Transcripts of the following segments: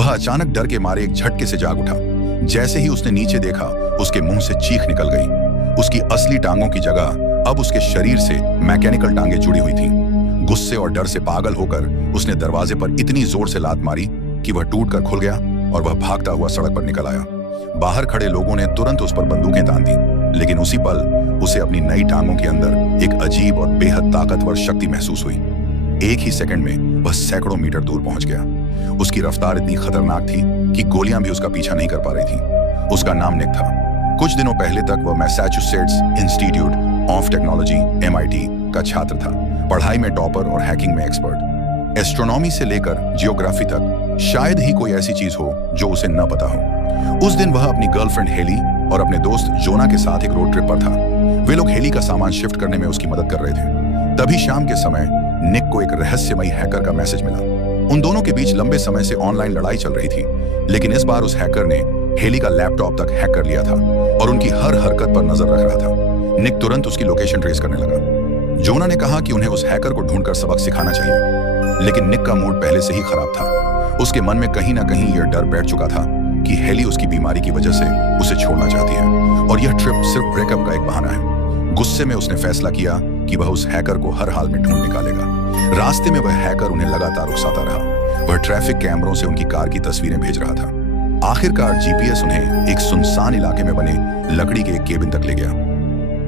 वह अचानक डर के मारे एक झटके से जाग उठा। जैसे ही उसने नीचे देखा, उसके मुंह से चीख निकल गई। उसकी असली टांगों की जगह अब उसके शरीर से मैकेनिकल टांगे जुड़ी हुई थीं। गुस्से और डर से पागल होकर उसने दरवाजे पर इतनी जोर से लात मारी कि वह टूटकर खुल गया और वह भागता हुआ सड़क पर निकल आया। बाहर खड़े लोगों ने तुरंत उस पर बंदूकें तान दी, लेकिन उसी पल उसे अपनी नई टांगों के अंदर एक अजीब और बेहद ताकतवर शक्ति महसूस हुई। एक ही सेकंड में वह सैकड़ों मीटर दूर पहुंच गया। उसकी रफ्तार इतनी खतरनाक थी कि गोलियां भी उसका पीछा नहीं कर पा रही थीं। उसका नाम निक था। कुछ दिनों पहले तक वह Massachusetts institute of technology (MIT) का छात्र था। पढ़ाई में टॉपर और हैकिंग में एक्सपर्ट। एस्ट्रोनॉमी से लेकर जियोग्राफी तक शायद ही कोई ऐसी चीज हो जो उसे न पता हो। उस दिन वह अपनी गर्लफ्रेंड हेली और अपने दोस्त जोना के साथ एक रोड ट्रिप पर था। वे लोग हेली का सामान शिफ्ट करने में उसकी मदद कर रहे थे। तभी शाम के समय निक को एक रहस्यमयी हैकर का मैसेज मिला। उन दोनों के बीच लंबे समय से ऑनलाइन लड़ाई चल रही थी, लेकिन इस बार उस हैकर ने हेली का लैपटॉप तक हैक कर लिया था और उनकी हर हरकत पर नजर रख रहा था। निक तुरंत उसकी लोकेशन ट्रेस करने लगा। जोना ने कहा कि उन्हें उस हैकर को ढूंढकर सबक सिखाना चाहिए, लेकिन निक का मूड पहले से ही खराब था। उसके मन में कहीं ना कहीं यह डर बैठ चुका था कि हेली उसकी बीमारी की वजह से उसे छोड़ना चाहती है और यह ट्रिप सिर्फ ब्रेकअप का एक बहाना है। गुस्से में उसने फैसला किया कि वह उस हैकर को हर हाल में ढूंढ निकालेगा। रास्ते में वह हैकर उन्हें लगातार उकसाता रहा। वह ट्रैफिक कैमरों से उनकी कार की तस्वीरें भेज रहा था। आखिरकार जीपीएस उन्हें एक सुनसान इलाके में बने लकड़ी के एक केबिन तक ले गया।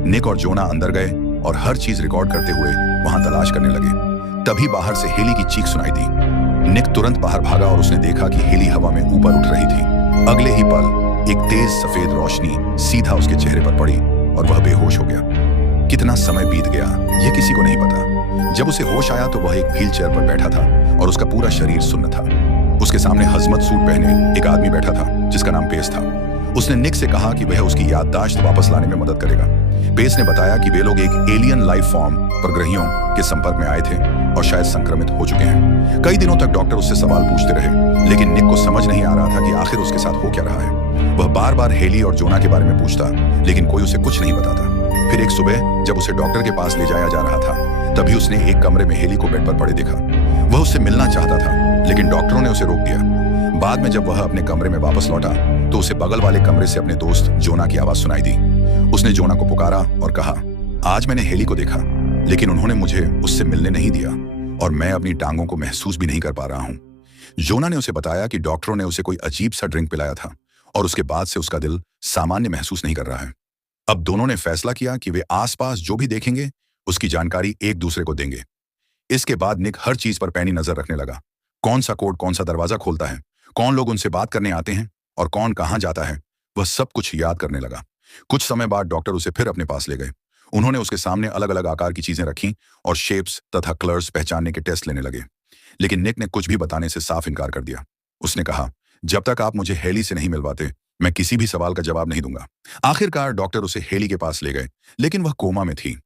निक और जोना अंदर गए और हर चीज रिकॉर्ड करते हुए वहां तलाश करने लगे। तभी बाहर से हेली की चीख सुनाई दी। निक तुरंत बाहर भागा और उसने देखा कि हेली हवा में ऊपर उठ रही थी। अगले ही पल एक तेज सफेद रोशनी सीधा उसके चेहरे पर पड़ी और वह बेहोश हो गया। कितना समय बीत गया यह किसी को नहीं पता। जब उसे होश आया तो वह एक व्हील चेयर पर बैठा था और उसका पूरा शरीर सुन्न था। उसके सामने हजमत सूट पहने एक आदमी बैठा था जिसका नाम पेस था। उसने निक से कहा कि वह उसकी याददाश्त वापस लाने में मदद करेगा। पेस ने बताया कि वे लोग एक एलियन लाइफ फॉर्म परग्रहियों के संपर्क में आए थे और शायद संक्रमित हो चुके हैं। कई दिनों तक डॉक्टर उससे सवाल पूछते रहे, लेकिन निक को समझ नहीं आ रहा था कि आखिर उसके साथ हो क्या रहा है। वह बार बार हेली और जोना के बारे में पूछता, लेकिन कोई उसे कुछ नहीं बताता। फिर एक सुबह जब उसे डॉक्टर के पास ले जाया जा रहा था, तभी उसने एक कमरे में हेली को बेड पर पड़े देखा। वह उससे मिलना चाहता था, लेकिन डॉक्टरों ने उसे रोक दिया। बाद में जब वह अपने कमरे में वापस लौटा तो उसे बगल वाले कमरे से अपने दोस्त जोना की आवाज सुनाई दी। उसने जोना को पुकारा और कहा, आज मैंने हेली को देखा, लेकिन उन्होंने मुझे उससे मिलने नहीं दिया और मैं अपनी टांगों को महसूस भी नहीं कर पा रहा हूं। जोना ने उसे बताया कि डॉक्टरों ने उसे कोई अजीब सा ड्रिंक पिलाया था और उसके बाद से उसका दिल सामान्य महसूस नहीं कर रहा है। अब दोनों ने फैसला किया कि वे आसपास जो भी देखेंगे उसकी जानकारी एक दूसरे को देंगे। इसके बाद निक हर चीज पर पैनी नजर रखने लगा। कौन सा कोड कौन सा दरवाजा खोलता है, कौन लोग उनसे बात करने आते हैं और कौन कहां जाता है, वह सब कुछ याद करने लगा। कुछ समय बाद डॉक्टर उसे फिर अपने पास ले गए। उन्होंने उसके सामने अलग अलग आकार की चीजें रखी और शेप्स तथा कलर्स पहचानने के टेस्ट लेने लगे, लेकिन निक ने कुछ भी बताने से साफ इनकार कर दिया। उसने कहा, जब तक आप मुझे हेली से नहीं मिलवाते मैं किसी भी सवाल का जवाब नहीं दूंगा। आखिरकार डॉक्टर उसे हेली के पास ले गए, लेकिन वह कोमा में थी।